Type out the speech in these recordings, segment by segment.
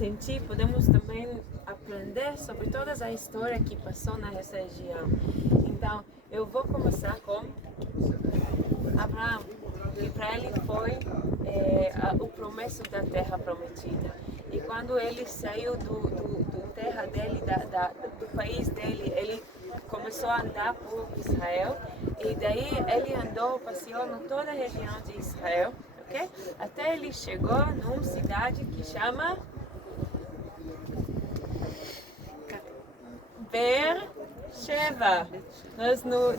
sentir, podemos também aprender sobre toda a história que passou nessa região. Então, eu vou começar com Abraão, que para ele foi o promesso da terra prometida. E quando ele saiu do terra dele, do país dele, ele começou a andar por Israel, e daí ele andou, passeou em toda a região de Israel, ok? Até ele chegou numa cidade que chama Beersheba.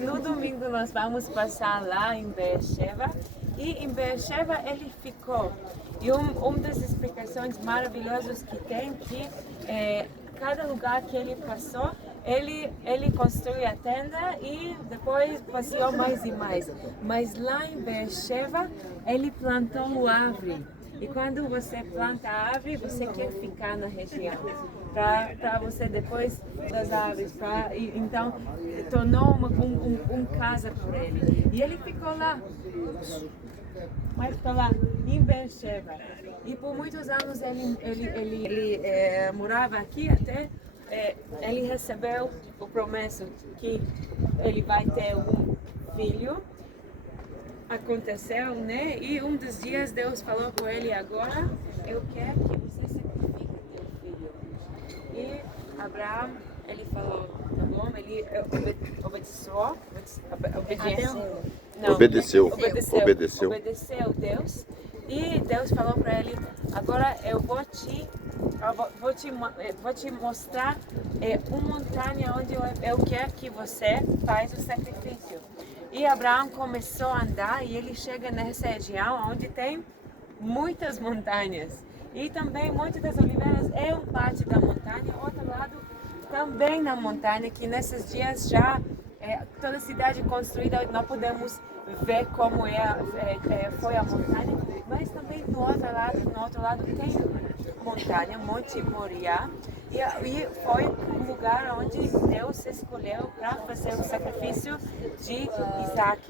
No domingo nós vamos passar lá em Beersheba, e em Beersheba ele ficou. E uma das explicações maravilhosas que tem que cada lugar que ele passou, ele construiu a tenda e depois passeou mais e mais. Mas lá em Beersheba ele plantou árvore. E quando você planta a árvore, você quer ficar na região. Para você depois das árvores. Então, tornou uma casa por ele. E ele ficou lá. Mas ficou lá, em Beersheba. E por muitos anos ele morava aqui até ele recebeu o promesso que ele vai ter um filho. Aconteceu, né? E um dos dias Deus falou com ele: agora eu quero que você sacrifique teu filho. E Abraão, ele falou, tá bom? Ele obedeceu Deus. E Deus falou para ele: agora eu vou te mostrar uma montanha onde eu quero que você faz o sacrifício. E Abraão começou a andar e ele chega nessa região onde tem muitas montanhas. E também muitas das oliveiras é uma parte da montanha, outro lado também na montanha, que nesses dias já toda a cidade construída, não podemos ver como foi a montanha, mas também no outro lado tem montanha, Monte Moriá, e foi um lugar onde Deus escolheu para fazer o sacrifício de Isaac.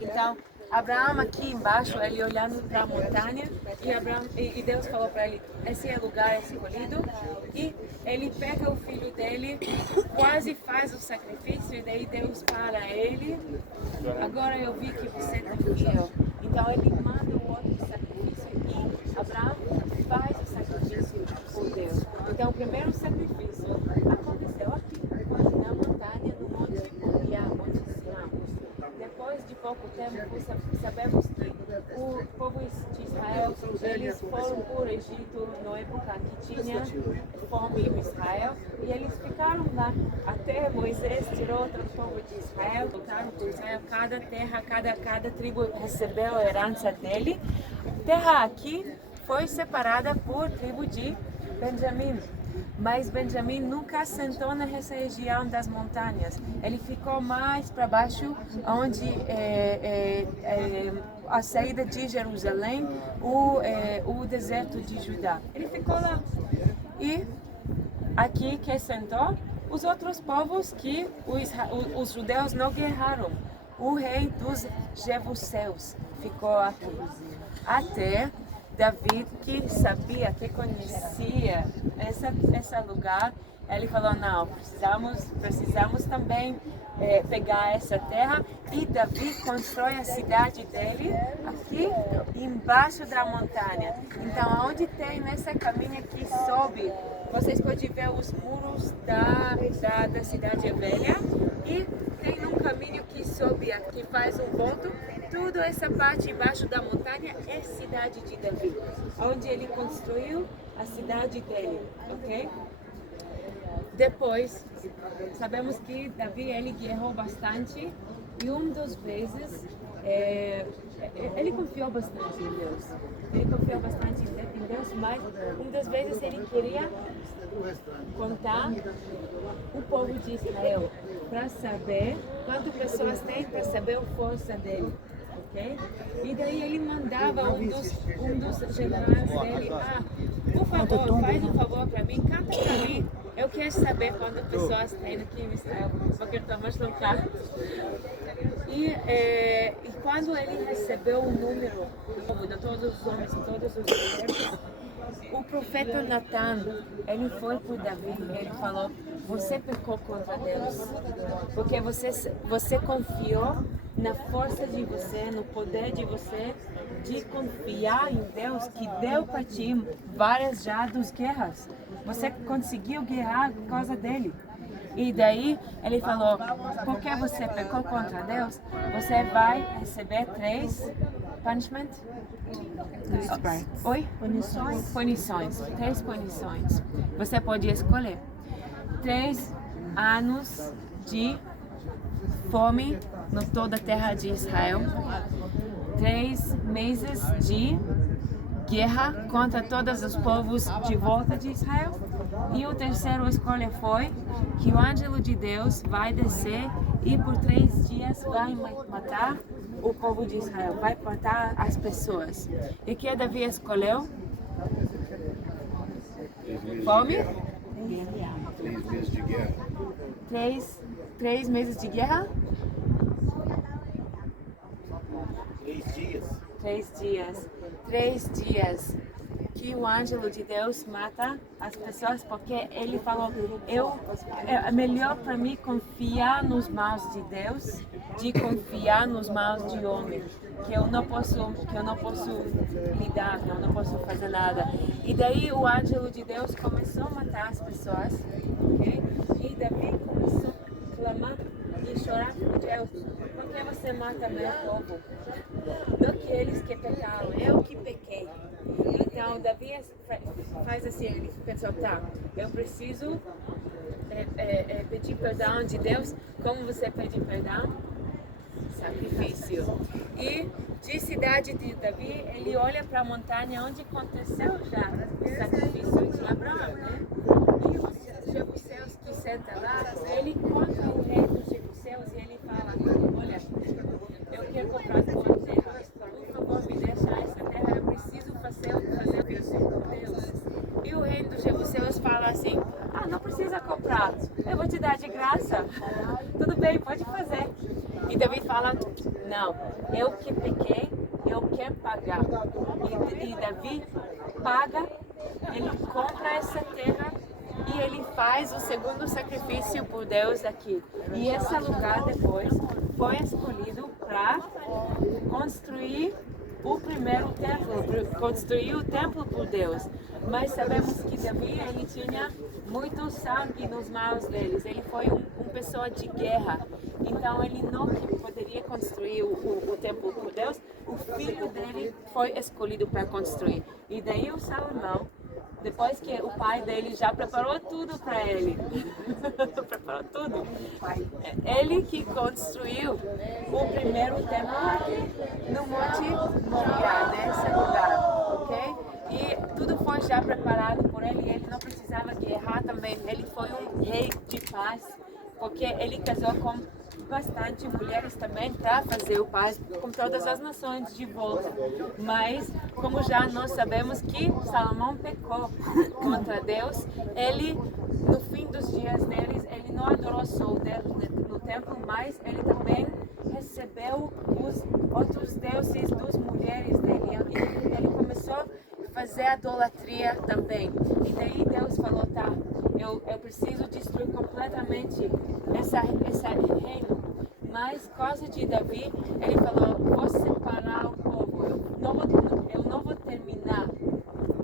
Então, Abraão aqui embaixo, ele olhando para a montanha, e Deus falou para ele: esse é o lugar escolhido. E ele pega o filho dele, quase faz o sacrifício, e daí Deus para ele: agora eu vi que você está fiel. Então ele manda o outro sacrifício e Abraão faz o sacrifício por Deus. Então o primeiro sacrifício aconteceu aqui, na montanha, no Monte Moriá, Monte Sinai. Depois de pouco tempo, sabemos que o povo de Israel, eles foram por Egito na época que tinha fome em Israel, e eles ficaram lá até Moisés tirou outro povo de Israel, voltaram por Israel, cada terra, cada tribo recebeu a herança dele. A terra aqui foi separada por tribo de Benjamim. Mas Benjamim nunca assentou nessa região das montanhas. Ele ficou mais para baixo, onde a saída de Jerusalém, o deserto de Judá. Ele ficou lá. E aqui que assentou os outros povos que os judeus não guerraram. O rei dos Jebuseus ficou aqui. Até David, que sabia, que conhecia esse lugar, ele falou: não, precisamos também pegar essa terra. E David constrói a cidade dele aqui embaixo da montanha. Então, onde tem nessa caminha que sobe, vocês podem ver os muros da cidade velha, e tem um caminho que sobe aqui, faz um ponto. Toda essa parte embaixo da montanha é a cidade de Davi, onde ele construiu a cidade dele, ok? Depois, sabemos que Davi, ele guerreou bastante, e uma das vezes, ele confiou bastante em Deus. Mas uma das vezes ele queria contar o povo de Israel para saber quantas pessoas tem, para saber a força dele. Okay? E daí ele mandava um dos generais dele: por favor, faz um favor para mim, canta para mim, eu quero saber quantas pessoas tem aqui em Israel, porque estamos no carro. E quando ele recebeu o número de todos os homens e todos os mulheres, o profeta Natan, ele foi por Davi, ele falou, você pecou contra Deus, porque você confiou na força de você, no poder de você, de confiar em Deus que deu para ti várias já das guerras. Você conseguiu guerrear por causa dele. E daí ele falou, porque você pecou contra Deus, você vai receber 3 punishment? Oi? Punições. Punições. 3 punições. Você pode escolher. 3 anos de fome em toda a terra de Israel. 3 meses de guerra contra todos os povos de volta de Israel. E o terceiro escolha foi que o ângelo de Deus vai descer e por 3 dias vai matar o povo de Israel, vai matar as pessoas. E o que Davi escolheu? Fome? 3 meses de guerra. 3 meses de guerra? 3 dias. 3 dias. 3 dias que o ângelo de Deus mata as pessoas, porque ele falou, é melhor para mim confiar nos mãos de Deus de confiar nos mãos de homem, que eu não posso lidar, que eu não posso fazer nada. E daí o ângelo de Deus começou a matar as pessoas, ok? E Davi começou a clamar e chorar por Deus, por que você mata meu povo? Não que eles que pecaram, eu que pequei. Então Davi faz assim, ele pensou, tá, eu preciso pedir perdão de Deus. Como você pede perdão? Sacrifício. E de cidade de Davi, ele olha para a montanha onde aconteceu já o sacrifício de Abraão, né? E os jebuseus que sentam lá, ele encontra o rei dos jebuseus e ele fala, olha, eu quero comprar tua terra, por favor me deixa essa terra, eu preciso fazer isso com Deus. E o rei dos jebuseus fala assim, não precisa comprar, eu vou te dar de graça, tudo bem, pode fazer. E Davi fala, não, eu que pequei, eu quero pagar. E Davi paga, ele compra essa terra e ele faz o segundo sacrifício por Deus aqui. E esse lugar depois foi escolhido para construir o primeiro templo, construir o templo por Deus. Mas sabemos que Davi, ele tinha muito sangue nos mãos deles. Ele foi uma pessoa de guerra. Então ele não poderia construir o templo por Deus. O filho dele foi escolhido para construir. E daí o Salomão, depois que o pai dele já preparou tudo para ele, preparou tudo, ele que construiu o primeiro templo aqui no Monte Moriá, nesse lugar, ok? E tudo foi já preparado por ele, ele não precisava guerrear também, ele foi um rei de paz, porque ele casou com bastante mulheres também para fazer o paz com todas as nações de volta. Mas, como já nós sabemos que Salomão pecou contra Deus, ele, no fim dos dias deles, ele não adorou só o Deus no templo, mas ele também recebeu os outros deuses das mulheres dele. E ele começou a fazer idolatria também. E daí Deus falou, tá, eu preciso destruir completamente esse reino. Mas, por causa de Davi, ele falou, vou separar o povo. Eu não vou terminar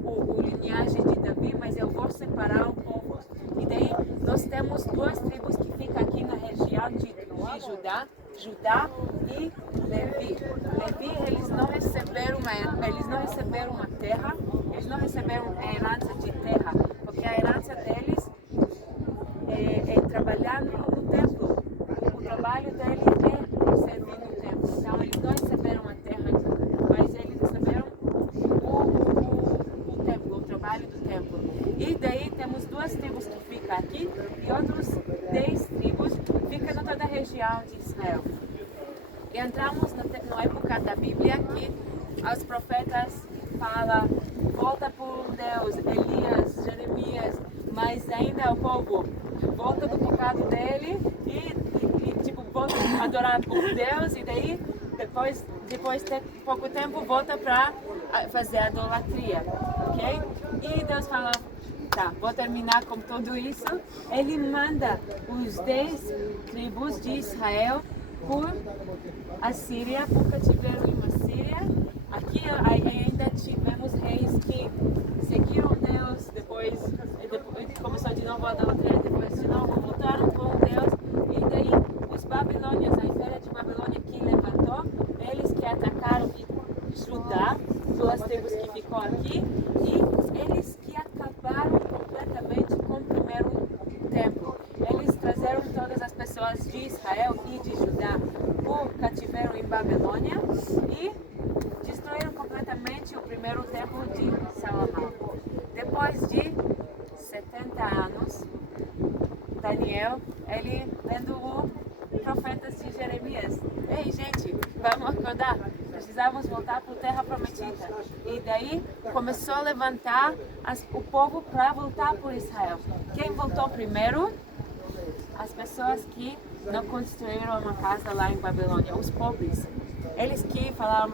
o linhagem de Davi, mas eu vou separar o povo. E daí nós temos 2 tribos que ficam aqui na região de Judá e Levi. Levi, eles não receberam uma terra, eles não receberam a herança de terra, porque a herança deles é trabalhar no templo. O trabalho deles é servir no templo. Então eles não receberam a terra, mas eles receberam o templo, o trabalho do templo. E daí temos 2 tribos que ficam aqui e outros 10 tribos ficam em toda a região de Israel. E entramos na época da Bíblia que os profetas falam, volta por Deus, Elias, Jeremias, mas ainda o povo volta do pecado dele e tipo, volta a adorar por Deus e daí depois de pouco tempo volta para fazer a idolatria, ok? E Deus fala, tá, vou terminar com tudo isso. Ele manda os 10 tribos de Israel por a Síria, por cativeiro em Assíria. Aqui ainda tivemos reis que seguiram Deus, depois começou de novo a idolatria, depois de novo voltaram com Deus. E daí os babilônios, a Império de Babilônia que levantou, eles que atacaram Judá, 2 tribos que ficou aqui, e eles que acabaram completamente com o primeiro templo. Eles trazeram todas as pessoas de Israel e de Judá por cativeiro em Babilônia e destruíram completamente o primeiro templo de Salomão. Depois de 70 anos, Daniel, ele lendo o Profetas de Jeremias. Ei, gente, vamos acordar. Precisamos voltar para a Terra Prometida. E daí começou a levantar o povo para voltar por Israel. Quem voltou primeiro? As pessoas que não construíram uma casa lá em Babilônia, os pobres. Eles que falaram,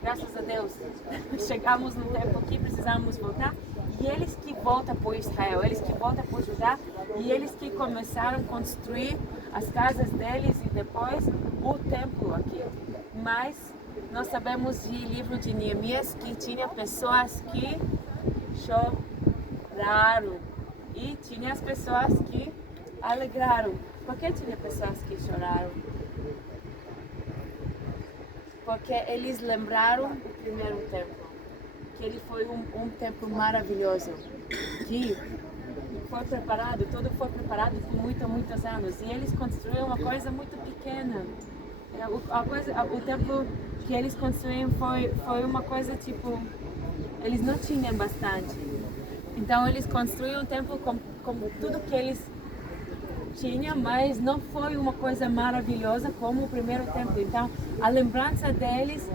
graças a Deus, chegamos no tempo que precisamos voltar. E eles que voltam por Israel, eles que voltam por Judá, e eles que começaram a construir as casas deles e depois o templo aqui. Mas nós sabemos de livro de Neemias que tinha pessoas que choraram e tinha as pessoas que alegraram. Por que tinha pessoas que choraram? Porque eles lembraram o primeiro templo, que ele foi um templo maravilhoso, que foi preparado, tudo foi preparado por muitos anos, e eles construíram uma coisa muito pequena. O templo que eles construíram foi uma coisa tipo, eles não tinham bastante. Então eles construíram um templo com tudo que eles tinham, mas não foi uma coisa maravilhosa como o primeiro templo. Então a lembrança deles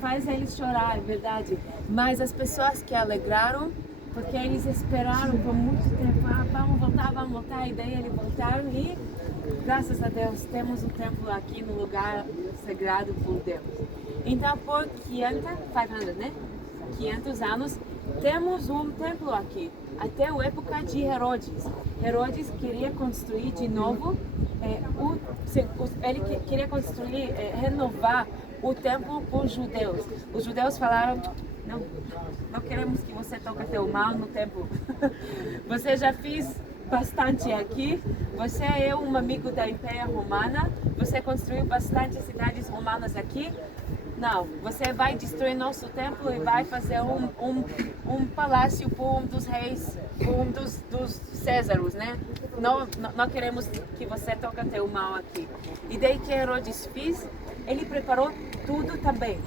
faz eles chorar, é verdade. Mas as pessoas que alegraram, porque eles esperaram por muito tempo, vamos voltar, e daí eles voltaram e, graças a Deus, temos um templo aqui no lugar sagrado por Deus. Então, por 500 anos, temos um templo aqui, até a época de Herodes. Herodes queria construir de novo, ele queria construir, renovar o templo por judeus. Os judeus falaram, não queremos que você toque teu mal no templo. Você já fez bastante aqui, você é um amigo da Império Romana, você construiu bastante cidades romanas aqui. Não, você vai destruir nosso templo e vai fazer um palácio por um dos reis, por um dos Césaros, né? Não queremos que você toque teu mal aqui. E daí que Herodes fez, ele preparou tudo também.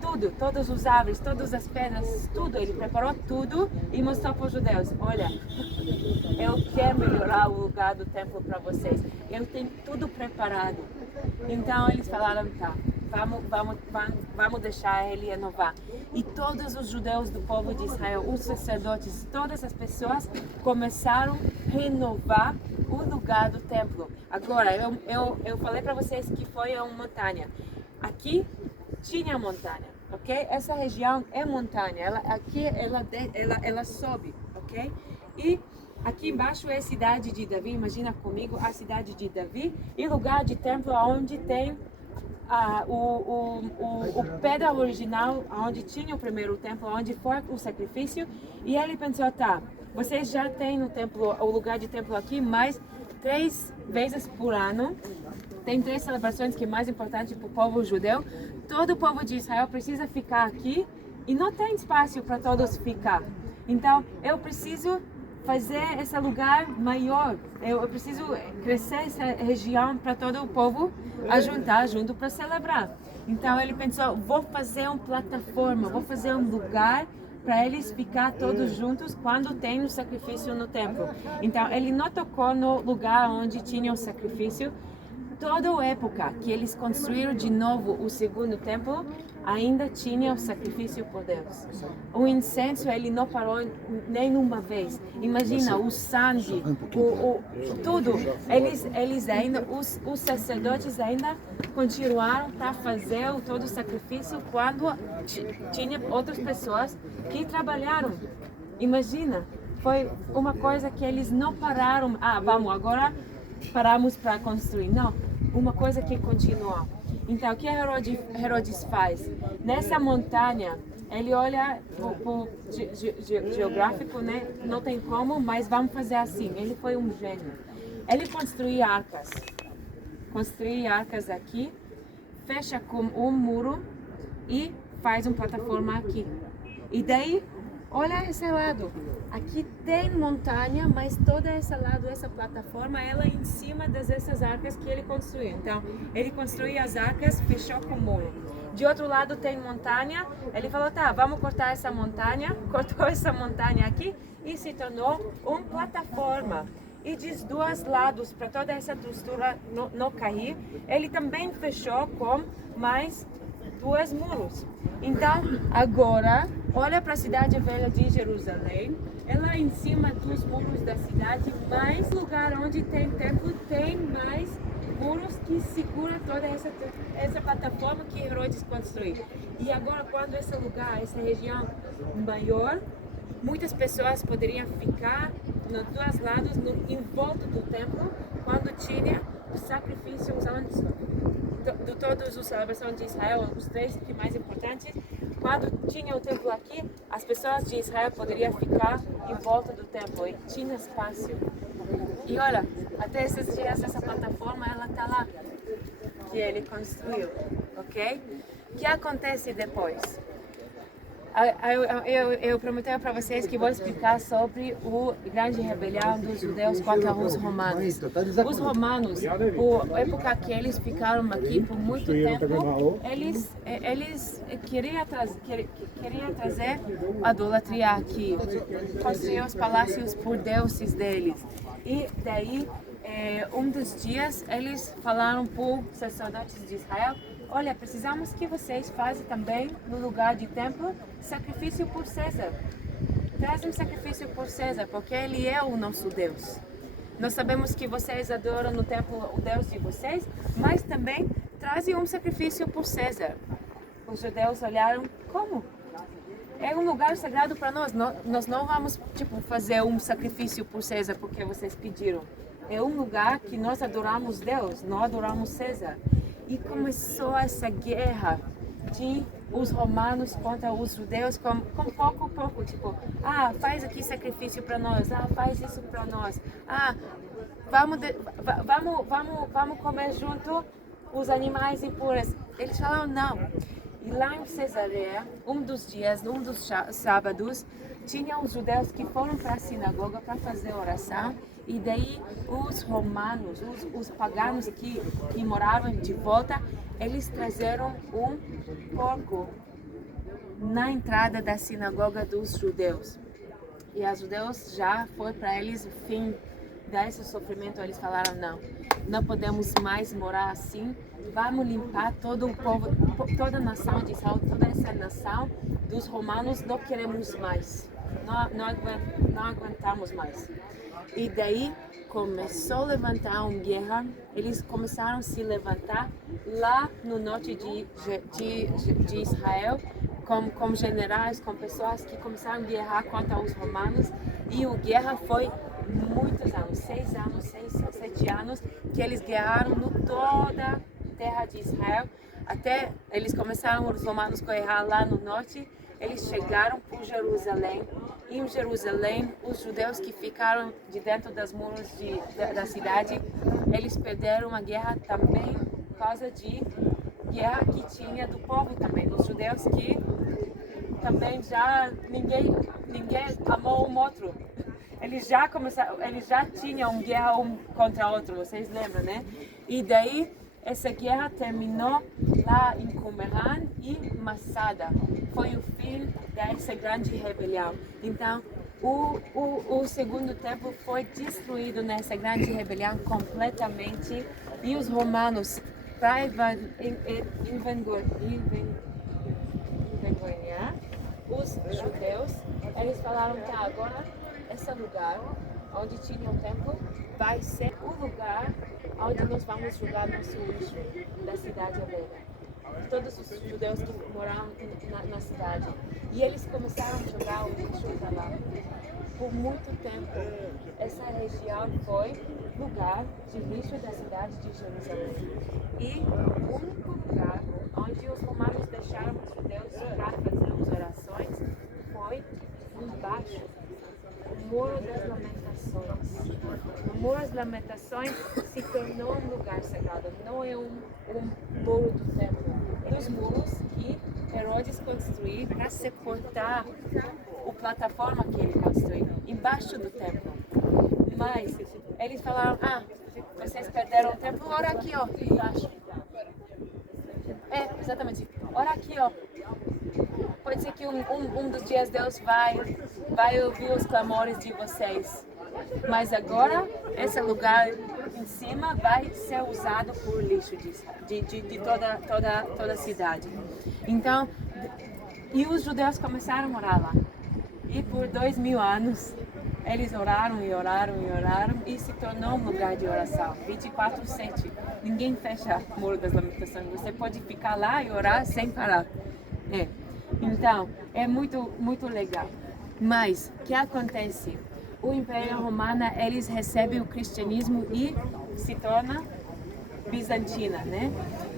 Tudo, todos os árvores, todas as pedras, tudo, ele preparou tudo e mostrou para os judeus, olha, eu quero melhorar o lugar do templo para vocês, eu tenho tudo preparado. Então eles falaram, tá, vamos deixar ele renovar. E todos os judeus do povo de Israel, os sacerdotes, todas as pessoas começaram a renovar o lugar do templo. Agora, eu falei para vocês que foi uma montanha. Aqui tinha montanha, ok? Essa região é montanha, ela sobe, ok? E aqui embaixo é a cidade de Davi, imagina comigo a cidade de Davi e lugar de templo onde tem o pedra original, onde tinha o primeiro templo, onde foi o sacrifício. E ele pensou, tá, vocês já têm no templo, o lugar de templo aqui, mas 3 vezes por ano tem 3 celebrações que é mais importante para o povo judeu. Todo o povo de Israel precisa ficar aqui e não tem espaço para todos ficar. Então, eu preciso fazer esse lugar maior. Eu preciso crescer essa região para todo o povo juntar junto para celebrar. Então, ele pensou, vou fazer uma plataforma, vou fazer um lugar para eles ficar todos juntos quando tem o sacrifício no templo. Então, ele não tocou no lugar onde tinha o sacrifício. toda a época que eles construíram de novo o segundo templo, ainda tinha o sacrifício por Deus. O incenso ele não parou nenhuma vez. Imagina o sangue, tudo. Eles ainda, os sacerdotes ainda continuaram para fazer todo o sacrifício quando tinha outras pessoas que trabalharam. Imagina, foi uma coisa que eles não pararam. Vamos agora paramos para construir. Não, uma coisa que continua. Então, o que Herodes faz? Nessa montanha, ele olha para geográfico, né? Não tem como, mas vamos fazer assim. Ele foi um gênio. Ele construiu arcas. Construiu arcas aqui, fecha com um muro e faz uma plataforma aqui. E daí, olha esse lado. Aqui tem montanha, mas todo esse lado, essa plataforma, ela é em cima dessas arcas que ele construiu. Então, ele construiu as arcas, fechou com o muro. De outro lado tem montanha, ele falou, tá, vamos cortar essa montanha, cortou essa montanha aqui e se tornou uma plataforma. E dos dois lados, para toda essa estrutura não cair, ele também fechou com mais 2 muros. Então, agora, olha para a cidade velha de Jerusalém. Ela em cima dos muros da cidade, mais lugar onde tem templo, tem mais muros que segura toda essa plataforma que Herodes construiu. E agora, quando esse lugar, essa região maior, muitas pessoas poderiam ficar nos dois lados, em volta do templo, quando tinha os sacrifícios antes de todas as celebrações de Israel, os 3 que mais importantes. Quando tinha o templo aqui, as pessoas de Israel poderiam ficar em volta do templo e tinha espaço. E olha, até esses dias essa plataforma ela está lá, que ele construiu, ok? O que acontece depois? Eu prometi para vocês que vou explicar sobre o grande rebelião dos judeus contra os romanos. Os romanos, por época que eles ficaram aqui por muito tempo, eles queriam trazer a idolatria aqui, construir os palácios por deuses deles. E daí, um dos dias, eles falaram para os sacerdotes de Israel: olha, precisamos que vocês façam também, no lugar de templo, sacrifício por César. Trazem sacrifício por César, porque ele é o nosso Deus. Nós sabemos que vocês adoram no templo o Deus de vocês, mas também trazem um sacrifício por César. Os judeus olharam, como? É um lugar sagrado para nós. Nós não vamos fazer um sacrifício por César porque vocês pediram. É um lugar que nós adoramos Deus, não adoramos César. E começou essa guerra de os romanos contra os judeus com pouco a pouco, faz aqui sacrifício para nós, faz isso para nós, vamos comer junto os animais impuros. Eles falaram não. E lá em Cesareia, um dos dias, um dos sábados, tinha os judeus que foram para a sinagoga para fazer oração. E daí os romanos, os paganos que moravam de volta, eles trazeram um porco na entrada da sinagoga dos judeus. E os judeus já foi para eles o fim desse sofrimento. Eles falaram, não podemos mais morar assim. Vamos limpar todo o povo, toda a nação de Israel, toda essa nação dos romanos, não queremos mais. Não aguentamos mais. E daí começou a levantar uma guerra, eles começaram a se levantar lá no norte de Israel, com generais, com pessoas que começaram a guerrear contra os romanos, e a guerra foi muitos anos, 6 anos, 7 anos, que eles guerrearam em toda a terra de Israel, até eles começaram, os romanos, a guerrear lá no norte. Eles chegaram por Jerusalém, e em Jerusalém, os judeus que ficaram de dentro dos muros da cidade, eles perderam a guerra também por causa de guerra que tinha do povo também, dos judeus que também já ninguém amou um outro. Eles já tinham guerra um contra o outro, vocês lembram, né? E daí essa guerra terminou lá em Qumran e Massada. Foi o fim dessa grande rebelião. Então, o segundo templo foi destruído nessa grande rebelião completamente e os romanos, para envergonhar os judeus, eles falaram que agora esse lugar onde tinha o templo vai ser o lugar onde nós vamos jogar nosso lixo da cidade velha. Todos os judeus que moravam na cidade. E eles começaram a jogar o lixo para lá. Por muito tempo, essa região foi lugar de lixo da cidade de Jerusalém. E o único lugar onde os romanos deixaram os judeus para fazer as orações foi embaixo, o Muro das Lamentações. O Muro das Lamentações se tornou um lugar sagrado, não é um muro do templo. Os muros que Herodes construiu para suportar a plataforma que ele construiu embaixo do templo. Mas eles falaram, vocês perderam o templo, ora aqui, ó, embaixo. Exatamente. Ora aqui, ó. Pode ser que um dos dias Deus vai ouvir os clamores de vocês. Mas agora, esse lugar em cima vai ser usado por lixo de toda a cidade. Então, e os judeus começaram a orar lá. E por 2000 anos, eles oraram e oraram e oraram e se tornou um lugar de oração. 24/7. Ninguém fecha o Muro das Lamentações. Você pode ficar lá e orar sem parar. Então, é muito, muito legal. Mas, o que acontece? O Império Romano, eles recebem o cristianismo e se torna bizantina, né?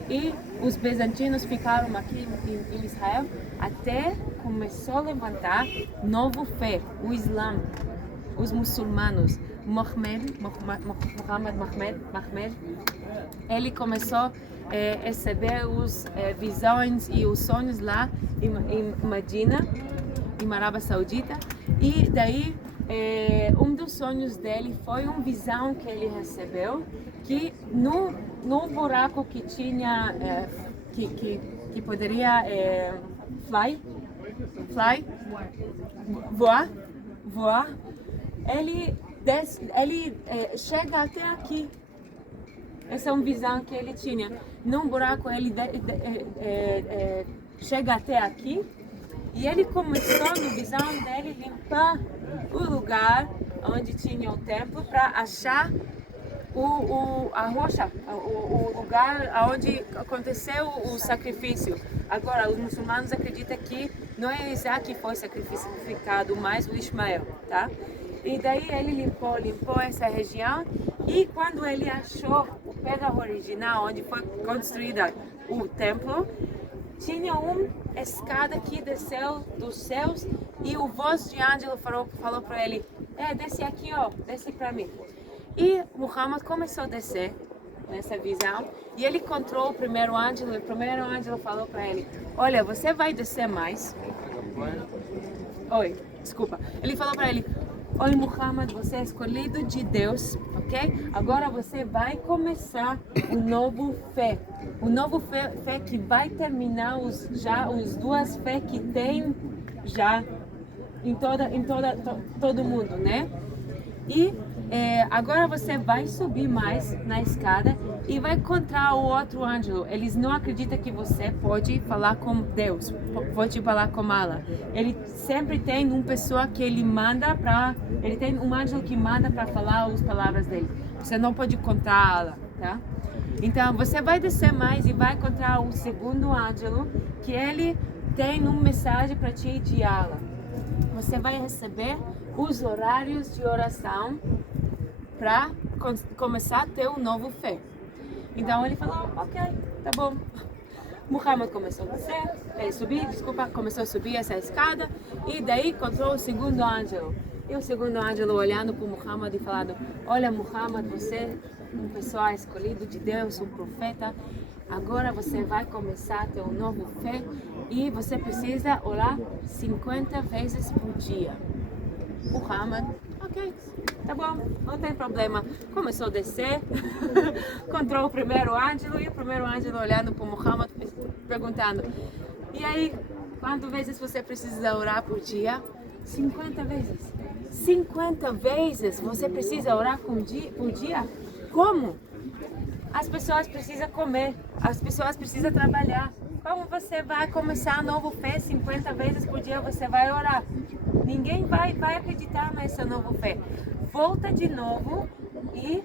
E os bizantinos ficaram aqui em Israel até começou a levantar nova fé, o Islã, os muçulmanos. Mohammed, ele começou a receber as visões e os sonhos lá em Medina, em Arábia Saudita, e daí um dos sonhos dele foi uma visão que ele recebeu que no buraco que tinha que poderia voar, ele chega até aqui. Essa é uma visão que ele tinha. Num buraco ele chega até aqui e ele começou na visão dele limpar o lugar onde tinha o templo para achar a rocha, o lugar onde aconteceu o sacrifício. Agora, os muçulmanos acreditam que não é Isaac que foi sacrificado, mas o Ismael, tá? E daí ele limpou essa região e quando ele achou o pedra original onde foi construída o templo, tinha uma escada que desceu dos céus e o voz de ângelo falou para ele, desce aqui, ó, desce para mim. E Muhammad começou a descer nessa visão e ele encontrou o primeiro ângelo e o primeiro ângelo falou para ele, olha, você vai descer mais. Ele falou para ele, olha Muhammad, você é escolhido de Deus, ok? Agora você vai começar um novo fé. Um novo fé que vai terminar os duas fé que tem já em todo mundo, né? E agora você vai subir mais na escada e vai encontrar o outro ângelo. Eles não acreditam que você pode falar com Deus, pode falar com Allah. Ele sempre tem uma pessoa que ele tem um ângelo que manda para falar as palavras dele. Você não pode encontrá-la, tá? Então você vai descer mais e vai encontrar o segundo ângelo que ele tem uma mensagem para ti de Allah. Você vai receber os horários de oração para começar a ter um novo fé. Então ele falou, ok, tá bom. Muhammad começou a subir essa escada e daí encontrou o segundo ângelo. E o segundo ângelo olhando para Muhammad e falando, olha Muhammad, você é uma pessoa escolhida de Deus, um profeta. Agora você vai começar a ter um novo fé e você precisa orar 50 vezes por dia. Muhammad, ok, tá bom, não tem problema. Começou a descer, encontrou o primeiro ângelo e o primeiro ângelo olhando para Muhammad perguntando, e aí, quantas vezes você precisa orar por dia? 50 vezes. 50 vezes você precisa orar por dia? Como? As pessoas precisam comer, as pessoas precisam trabalhar. Como você vai começar a nova fé 50 vezes por dia você vai orar? Ninguém vai acreditar nessa nova fé. Volta de novo e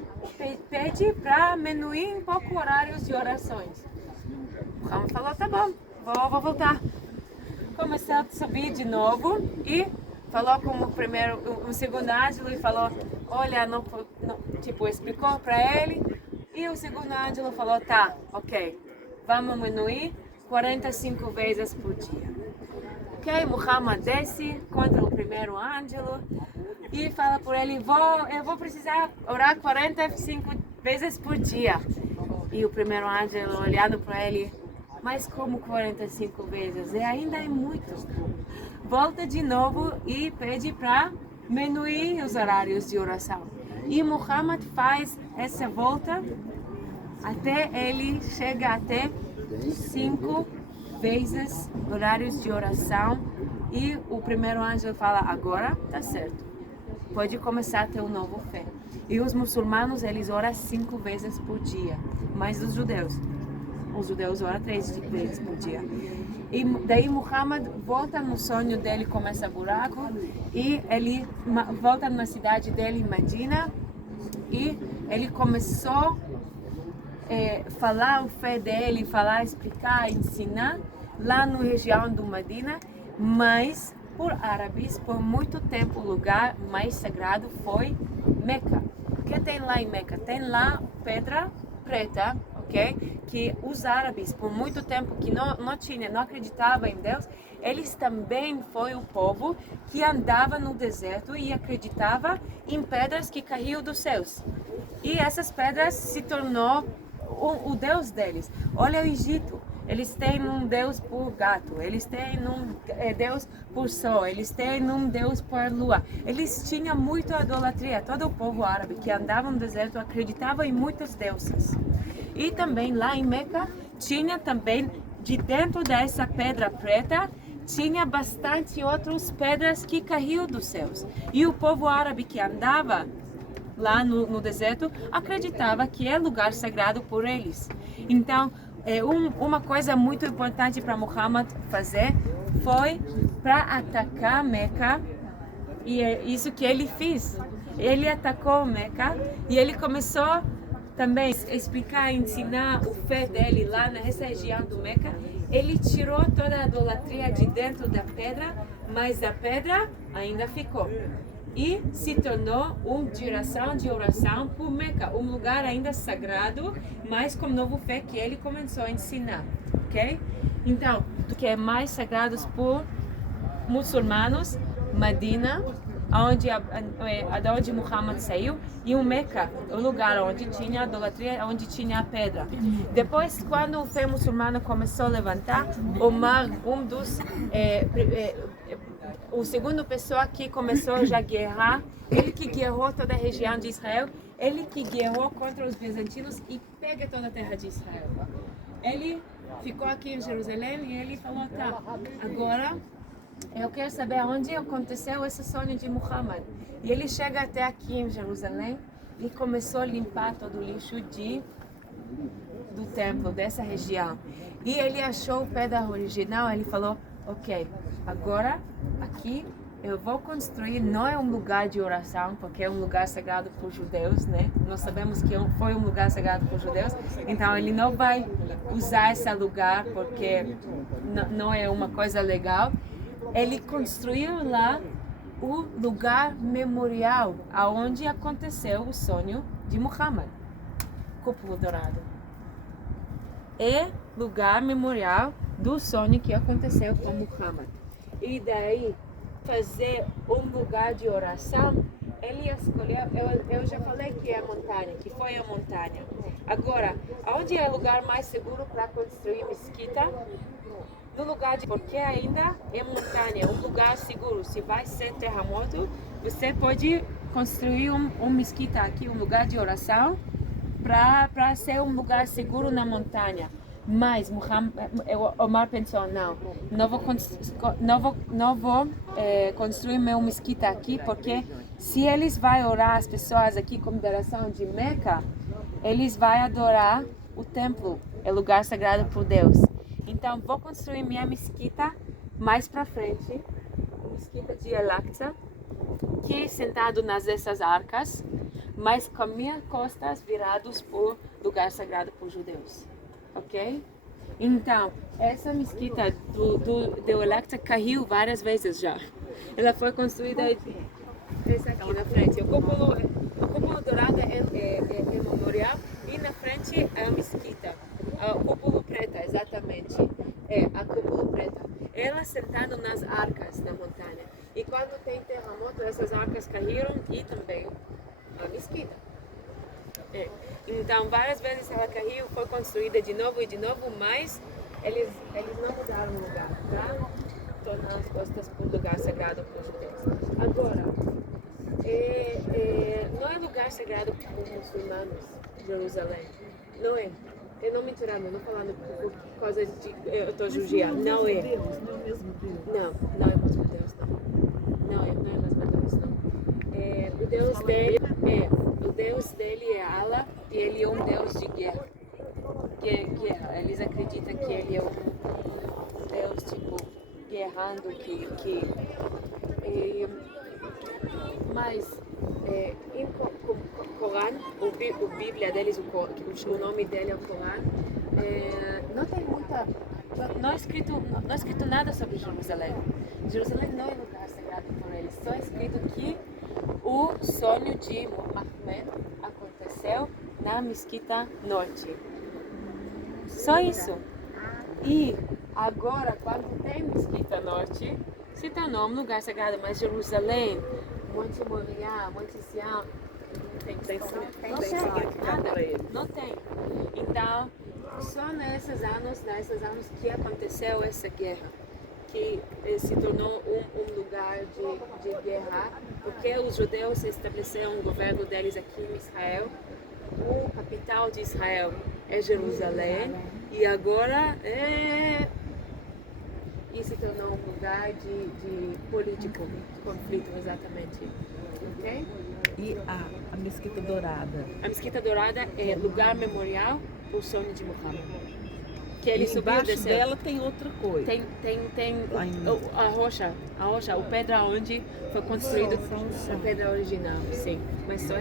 pede para diminuir um pouco horários de orações. Muhammad falou, tá bom, vou voltar. Começou a subir de novo e falou com o segundo ângelo e falou, olha, tipo, explicou para ele. E o segundo ângelo falou, tá, ok, vamos diminuir 45 vezes por dia. Ok, Muhammad desce contra o primeiro ângelo e fala por ele, eu vou precisar orar 45 vezes por dia. E o primeiro ângelo olhando para ele, mas como 45 vezes? Ainda é muito. Volta de novo e pede para diminuir os horários de oração. E Muhammad faz essa volta até ele chega até 5 vezes horários de oração. E o primeiro anjo fala, agora tá certo, pode começar a ter um novo fé. E os muçulmanos, eles oram 5 vezes por dia, mais os judeus. Os judeus oram 3 vezes por dia. E daí Muhammad volta no sonho dele com esse buraco e ele volta na cidade dele, Medina, e ele começou a falar a fé dele, explicar, ensinar lá na região do Medina, mas por árabes, por muito tempo o lugar mais sagrado foi Meca. O que tem lá em Meca? Tem lá pedra preta, ok? Que os árabes, por muito tempo que não acreditavam em Deus, eles também foi o povo que andava no deserto e acreditava em pedras que caíam dos céus. E essas pedras se tornou o Deus deles. Olha o Egito, eles têm um Deus por gato, eles têm um Deus por sol, eles têm um Deus por lua. Eles tinham muito idolatria, todo o povo árabe que andava no deserto acreditava em muitos deuses. E também lá em Meca tinha também, de dentro dessa pedra preta, tinha bastante outras pedras que caíam dos céus. E o povo árabe que andava lá no deserto acreditava que é lugar sagrado por eles. Então, uma coisa muito importante para Muhammad fazer foi para atacar Meca, e é isso que ele fez. Ele atacou Meca e ele começou também a explicar, ensinar o fé dele lá nessa região do Meca. Ele tirou toda a idolatria de dentro da pedra, mas a pedra ainda ficou. E se tornou uma direção de oração por Meca, um lugar ainda sagrado, mas com novo fé que ele começou a ensinar, ok? Então, o que é mais sagrado por muçulmanos, Medina, onde Muhammad saiu, e o Meca, o lugar onde tinha a idolatria, onde tinha a pedra. Depois, quando o fé muçulmana começou a levantar, Omar, o segundo pessoa que começou já a guerrar, ele que guerrou toda a região de Israel, ele que guerrou contra os bizantinos e pega toda a terra de Israel. Ele ficou aqui em Jerusalém e ele falou, tá, agora eu quero saber onde aconteceu esse sonho de Muhammad. E ele chega até aqui em Jerusalém e começou a limpar todo o lixo do templo, dessa região. E ele achou o pedra original, ele falou, ok, agora aqui eu vou construir, não é um lugar de oração, porque é um lugar sagrado para os judeus, né? Nós sabemos que foi um lugar sagrado para os judeus, então ele não vai usar esse lugar porque não é uma coisa legal. Ele construiu lá o lugar memorial, aonde aconteceu o sonho de Muhammad, Cúpulo Dourado. É lugar memorial do sonho que aconteceu com Muhammad. E daí, fazer um lugar de oração, ele escolheu, eu já falei que é a montanha, que foi a montanha. Agora, onde é o lugar mais seguro para construir mesquita? No lugar porque ainda é montanha, um lugar seguro. Se vai ser terremoto, você pode construir um mesquita aqui, um lugar de oração, para ser um lugar seguro na montanha. Mas Omar pensou, não vou construir meu mesquita aqui, porque se eles vão orar as pessoas aqui como oração de Meca, eles vão adorar o templo, é lugar sagrado por Deus. Então vou construir minha mesquita mais para frente, a mesquita de Al-Aqsa, que é sentado nessas arcas, mas com minhas costas virados por lugar sagrado por judeus. Ok? Então, essa mesquita de Al-Aqsa caiu várias vezes já. Ela foi construída essa aqui na frente. O cúpulo dourado é memorial e na frente é a mesquita. O cúpulo preta, exatamente. É a cúpula preta. Ela sentada nas arcas na montanha. E quando tem terremoto, essas arcas caíram e também a mesquita. Então, várias vezes ela caiu, foi construída de novo, mas eles não mudaram o lugar, tá? Tornar as costas por lugar sagrado para os judeus. Agora, não é lugar sagrado para os muçulmanos, Jerusalém. Não é. Eu não me tirando, não falando por causa de eu estou judiando. Não é. Não é o mesmo Deus. Não é o mesmo Deus, não. Não é o mesmo Deus, não. O Deus dele é Allah e ele é um Deus de guerra. Eles acreditam que ele é um Deus tipo guerrando mas em Corão, o Bíblia deles, o nome dele é o Corão, não tem muita, não é escrito nada sobre Jerusalém. Jerusalém não é lugar sagrado por eles, só é escrito que o sonho de Mohammed aconteceu na Mesquita Norte. Só isso. E agora, quando tem Mesquita Norte, se tornou um lugar sagrado, mas Jerusalém, Monte Moriá, Monte Sião, não tem. Então, só nesses anos que aconteceu essa guerra, que se tornou um lugar de guerra, porque os judeus estabeleceram um governo deles aqui em Israel. O capital de Israel é Jerusalém e agora e se tornou um lugar de político, de conflito, exatamente. Ok? E a Mesquita Dourada? A Mesquita Dourada é lugar memorial por sonho de Muhammad. Que ele subiu e Embaixo desceu. dela tem outra coisa. Tem a rocha, pedra onde foi construído a pedra original, sim. Mas só